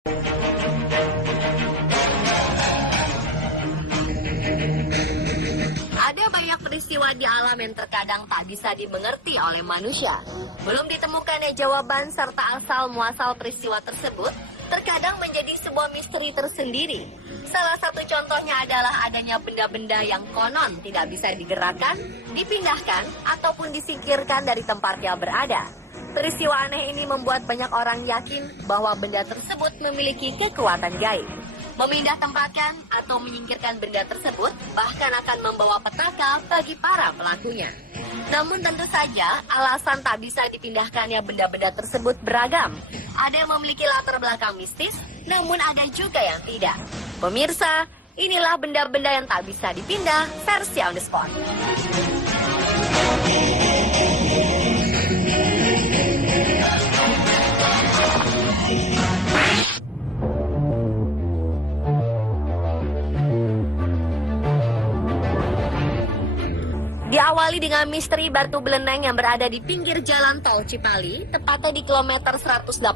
Ada banyak peristiwa di alam yang terkadang tak bisa dimengerti oleh manusia. Belum ditemukannya jawaban serta asal-muasal peristiwa tersebut terkadang menjadi sebuah misteri tersendiri. Salah satu contohnya adalah adanya benda-benda yang konon tidak bisa digerakkan, dipindahkan, ataupun disingkirkan dari tempatnya berada. Peristiwa aneh ini membuat banyak orang yakin bahwa benda tersebut memiliki kekuatan gaib. Memindah tempatkan atau menyingkirkan benda tersebut bahkan akan membawa petaka bagi para pelakunya. Namun tentu saja alasan tak bisa dipindahkannya benda-benda tersebut beragam. Ada yang memiliki latar belakang mistis, namun ada juga yang tidak. Pemirsa, inilah benda-benda yang tak bisa dipindah versi on the spot. Diawali dengan misteri batu beleneng yang berada di pinggir jalan tol Cipali, tepatnya di kilometer 182.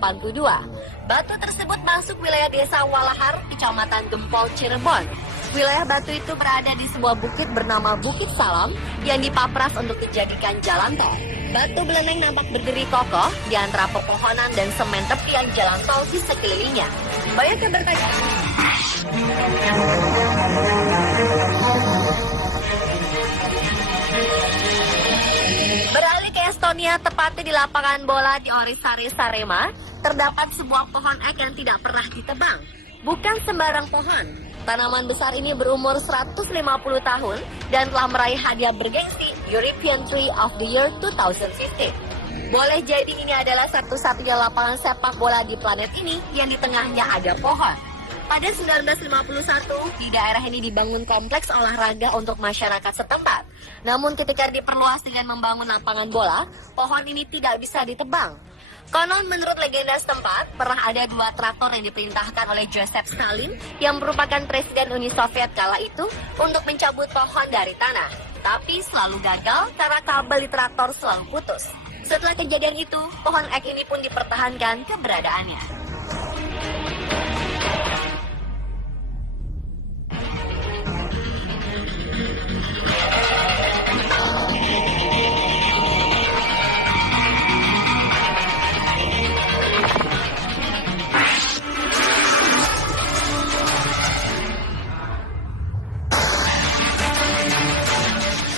Batu tersebut masuk wilayah desa Walahar, kecamatan Gempol, Cirebon. Wilayah batu itu berada di sebuah bukit bernama Bukit Salam yang dipapras untuk dijadikan jalan tol. Batu beleneng nampak berdiri kokoh di antara pepohonan dan semen tepian jalan tol di sekelilingnya. Banyak yang bertanya, beralih ke Estonia, tepatnya di lapangan bola di Orisari, Sarema, terdapat sebuah pohon ek yang tidak pernah ditebang. Bukan sembarang pohon. Tanaman besar ini berumur 150 tahun dan telah meraih hadiah bergengsi European Tree of the Year 2015. Boleh jadi ini adalah satu-satunya lapangan sepak bola di planet ini yang di tengahnya ada pohon. Pada 1951, di daerah ini dibangun kompleks olahraga untuk masyarakat setempat. Namun ketika diperluas dengan membangun lapangan bola, pohon ini tidak bisa ditebang. Konon menurut legenda setempat, pernah ada 2 traktor yang diperintahkan oleh Joseph Stalin yang merupakan presiden Uni Soviet kala itu untuk mencabut pohon dari tanah. Tapi selalu gagal karena kabel di traktor selalu putus. Setelah kejadian itu, pohon ek ini pun dipertahankan keberadaannya.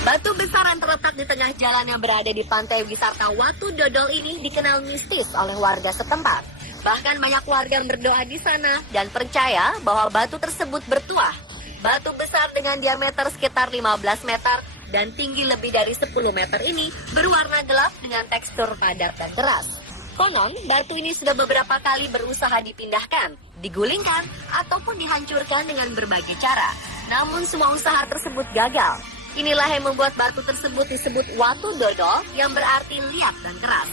Batu besar yang terletak di tengah jalan yang berada di pantai wisata Watu Dodol ini dikenal mistis oleh warga setempat. Bahkan banyak warga yang berdoa di sana dan percaya bahwa batu tersebut bertuah. Batu besar dengan diameter sekitar 15 meter dan tinggi lebih dari 10 meter ini berwarna gelap dengan tekstur padat dan keras. Konon, batu ini sudah beberapa kali berusaha dipindahkan, digulingkan, ataupun dihancurkan dengan berbagai cara. Namun semua usaha tersebut gagal. Inilah yang membuat batu tersebut disebut Watu Dodol yang berarti liat dan keras.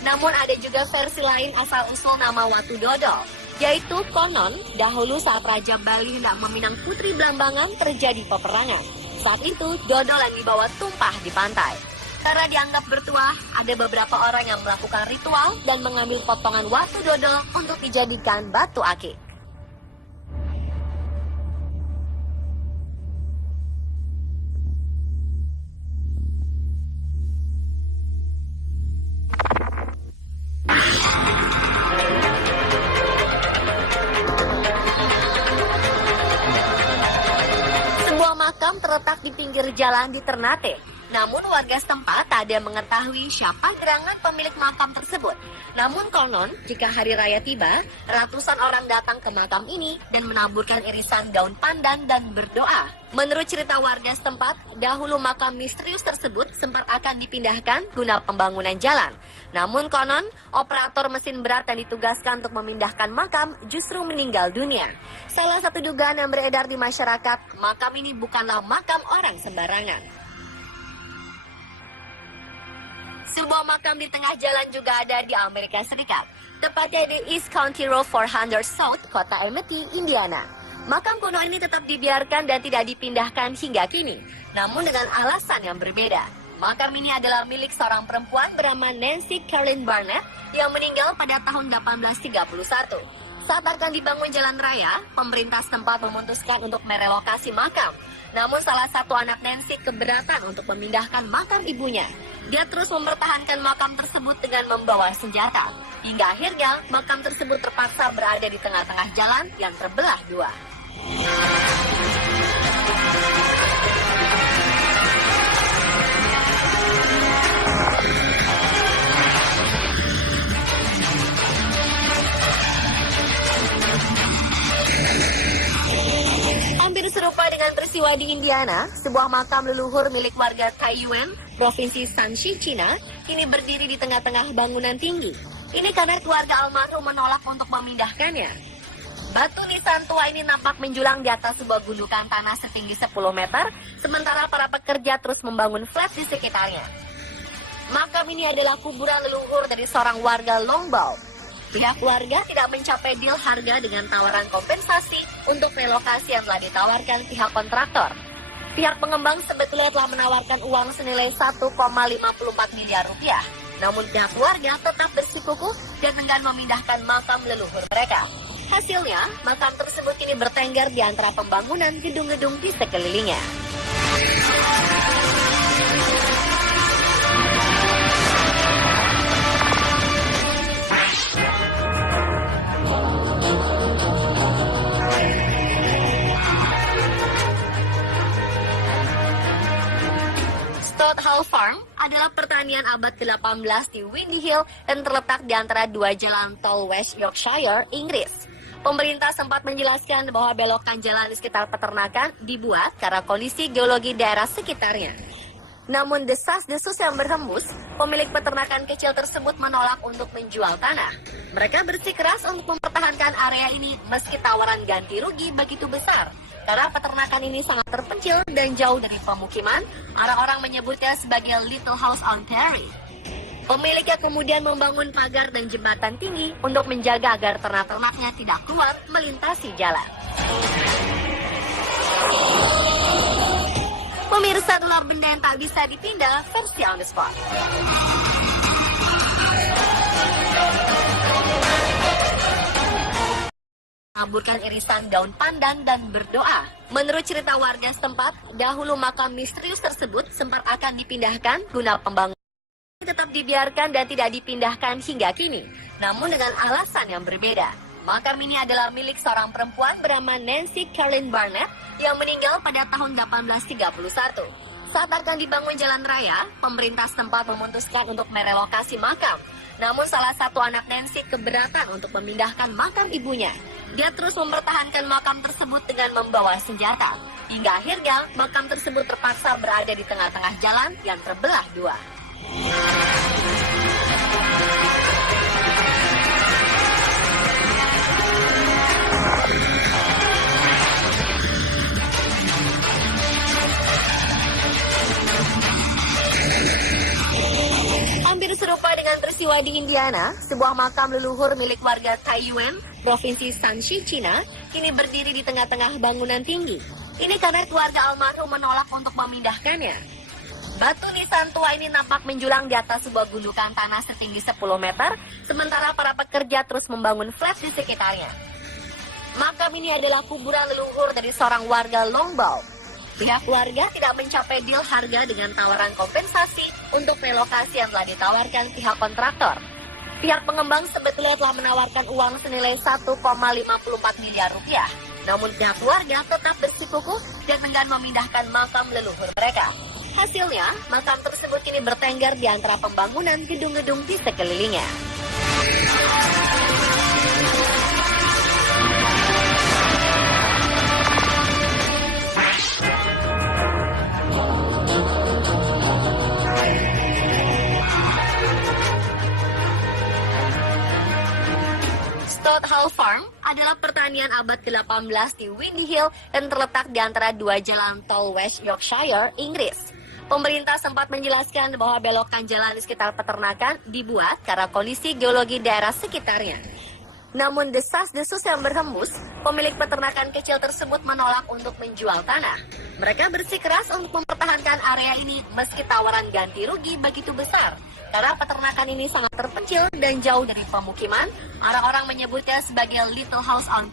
Namun ada juga versi lain asal-usul nama Watu Dodol, yaitu konon dahulu saat Raja Bali hendak meminang Putri Blambangan terjadi peperangan. Saat itu dodol yang dibawa tumpah di pantai. Karena dianggap bertuah, ada beberapa orang yang melakukan ritual dan mengambil potongan Watu Dodol untuk dijadikan batu akik. Makam terletak di pinggir jalan di Ternate. Namun warga setempat tak ada mengetahui siapa gerangan pemilik makam tersebut. Namun konon, jika hari raya tiba, ratusan orang datang ke makam ini dan menaburkan irisan daun pandan dan berdoa. Menurut cerita warga setempat, dahulu makam misterius tersebut sempat akan dipindahkan guna pembangunan jalan. Namun konon, operator mesin berat yang ditugaskan untuk memindahkan makam justru meninggal dunia. Salah satu dugaan yang beredar di masyarakat, makam ini bukanlah makam orang sembarangan. Sebuah makam di tengah jalan juga ada di Amerika Serikat, tepatnya di East County Road 400 South, kota Amity, Indiana. Makam kuno ini tetap dibiarkan dan tidak dipindahkan hingga kini, namun dengan alasan yang berbeda. Makam ini adalah milik seorang perempuan bernama Nancy Caroline Barnett yang meninggal pada tahun 1831. Saat akan dibangun jalan raya, pemerintah setempat memutuskan untuk merelokasi makam. Namun salah satu anak Nancy keberatan untuk memindahkan makam ibunya. Dia terus mempertahankan makam tersebut dengan membawa senjata. Hingga akhirnya makam tersebut terpaksa berada di tengah-tengah jalan yang terbelah dua. Hampir serupa dengan peristiwa di Indiana, sebuah makam leluhur milik warga Taiyuan, Provinsi Shanxi, Cina, kini berdiri di tengah-tengah bangunan tinggi. Ini karena keluarga almarhum menolak untuk memindahkannya. Batu nisan tua ini nampak menjulang di atas sebuah gundukan tanah setinggi 10 meter, sementara para pekerja terus membangun flat di sekitarnya. Makam ini adalah kuburan leluhur dari seorang warga Longbao. Pihak keluarga tidak mencapai deal harga dengan tawaran kompensasi untuk relokasi yang telah ditawarkan pihak kontraktor. Pihak pengembang sebetulnya telah menawarkan uang senilai 1,54 miliar rupiah. Namun pihak keluarga tetap bersikukuh dan enggan memindahkan makam leluhur mereka. Hasilnya, makam tersebut kini bertengger di antara pembangunan gedung-gedung di sekelilingnya. Stott Hall Farm adalah pertanian abad ke-18 di Windy Hill dan terletak di antara dua jalan tol West Yorkshire, Inggris. Pemerintah sempat menjelaskan bahwa belokan jalan di sekitar peternakan dibuat karena kondisi geologi daerah sekitarnya. Namun desas-desus yang berhembus, pemilik peternakan kecil tersebut menolak untuk menjual tanah. Mereka bersikeras untuk mempertahankan area ini meski tawaran ganti rugi begitu besar. Karena peternakan ini sangat terpencil dan jauh dari pemukiman, orang-orang menyebutnya sebagai Little House on Prairie. Pemiliknya kemudian membangun pagar dan jembatan tinggi untuk menjaga agar ternak-ternaknya tidak keluar melintasi jalan. Pemirsa, ular benda yang tak bisa dipindah versi on the spot. Taburkan irisan daun pandan dan berdoa. Menurut cerita warga setempat, dahulu makam misterius tersebut sempat akan dipindahkan guna pembangunan. Tetap dibiarkan dan tidak dipindahkan hingga kini, namun dengan alasan yang berbeda. Makam ini adalah milik seorang perempuan bernama Nancy Caroline Barnett yang meninggal pada tahun 1831. Saat akan dibangun jalan raya, pemerintah setempat memutuskan untuk merelokasi makam. Namun salah satu anak Nancy keberatan untuk memindahkan makam ibunya. Dia terus mempertahankan makam tersebut dengan membawa senjata. Hingga akhirnya makam tersebut terpaksa berada di tengah-tengah jalan yang terbelah dua. Hampir serupa dengan peristiwa di Indiana, sebuah makam leluhur milik warga Taiyuan, Provinsi Shanxi, Cina, kini berdiri di tengah-tengah bangunan tinggi. Ini karena keluarga almarhum menolak untuk memindahkannya. Batu nisan tua ini nampak menjulang di atas sebuah gundukan tanah setinggi 10 meter, sementara para pekerja terus membangun flat di sekitarnya. Makam ini adalah kuburan leluhur dari seorang warga Longbao. Pihak keluarga tidak mencapai deal harga dengan tawaran kompensasi untuk relokasi yang telah ditawarkan pihak kontraktor. Pihak pengembang sebetulnya telah menawarkan uang senilai 1,54 miliar rupiah. Namun pihak keluarga tetap bersikukuh dan enggan memindahkan makam leluhur mereka. Hasilnya, makam tersebut kini bertengger di antara pembangunan gedung-gedung di sekelilingnya. Stott Hall Farm adalah pertanian abad ke-18 di Windy Hill dan terletak di antara dua jalan tol West Yorkshire, Inggris. Pemerintah sempat menjelaskan bahwa belokan jalan di sekitar peternakan dibuat karena kondisi geologi daerah sekitarnya. Namun desas-desus yang berhembus, pemilik peternakan kecil tersebut menolak untuk menjual tanah. Mereka bersikeras untuk mempertahankan area ini meski tawaran ganti rugi begitu besar. Karena peternakan ini sangat terpencil dan jauh dari pemukiman, orang-orang menyebutnya sebagai Little House on